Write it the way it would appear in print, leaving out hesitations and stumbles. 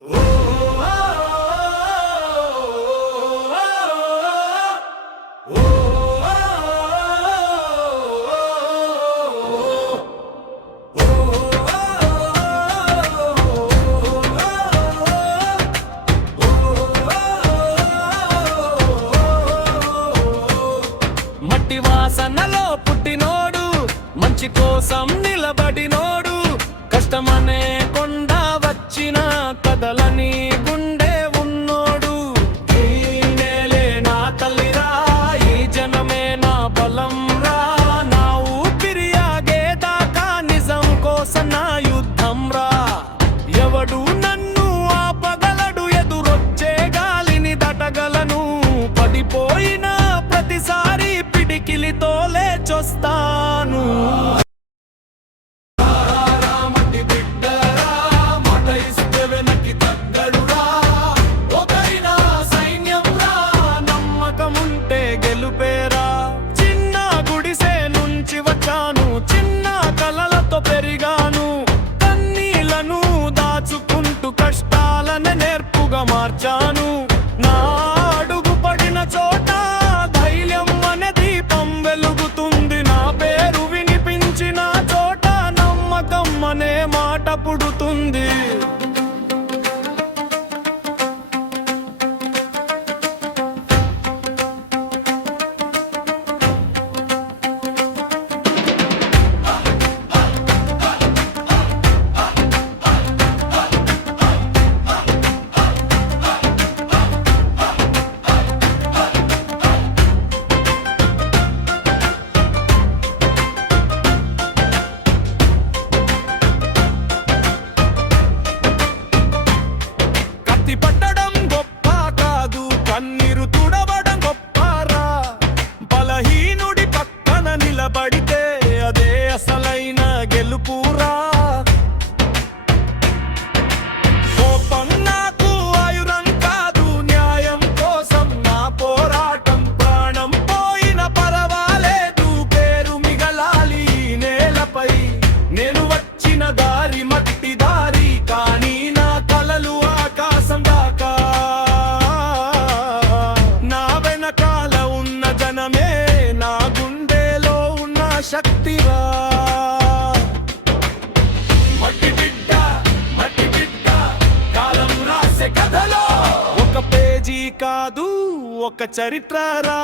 మట్టి వాసనలో పుట్టినోడు, మంచి కోసం నిలబడినోడు, కష్టమనే కొండ వచ్చిన కదలని గుండె ఉన్నోడు. ఈ నేలే నా తల్లిరా, ఈ జనమే నా బలం రా, నా ఊపిరి ఆగేదాకా నిజం కోసం నా యుద్ధం రా. ఎవడు నన్ను ఆపగలడు, ఎదురొచ్చే గాలిని దటగలను, పడిపోయిన ప్రతిసారి పిడికిలితో లేచొస్తాను. చిన్న గుడిసె నుంచి వచ్చాను, చిన్న కలలతో పెరిగాను, కన్నీళ్లను దాచుకుంటూ కష్టాలను నేర్పుగా మార్చాను. నా అడుగు పడిన చోట ధైర్యం అనే దీపం వెలుగుతుంది, నా పేరు వినిపించిన చోట నమ్మకం అనే మాట పుడుతుంది. పట్టడం గొప్ప కాదు, కన్నీరు తుడవడం గొప్పరా. బలహీనుడి పక్కన నిలబడితే అదే అసలైన గెలుపురా. కోపం నాకు ఆయుధం కాదు, న్యాయం కోసం నా పోరాటం. ప్రాణం పోయిన పరవాలేదు, పేరు మిగలాలి ఈ నేలపై. నేను వచ్చిన దారి మట్టి దారి, కానీ నా కలలు ఆకాశం దాకా. నా వెనకాల ఉన్న జనమే నా గుండెలో ఉన్న శక్తిరా. మట్టి బిడ్డ, మట్టి బిడ్డ, కాలం రాసే కథలో ఒక పేజీ కాదు, ఒక చరిత్రరా.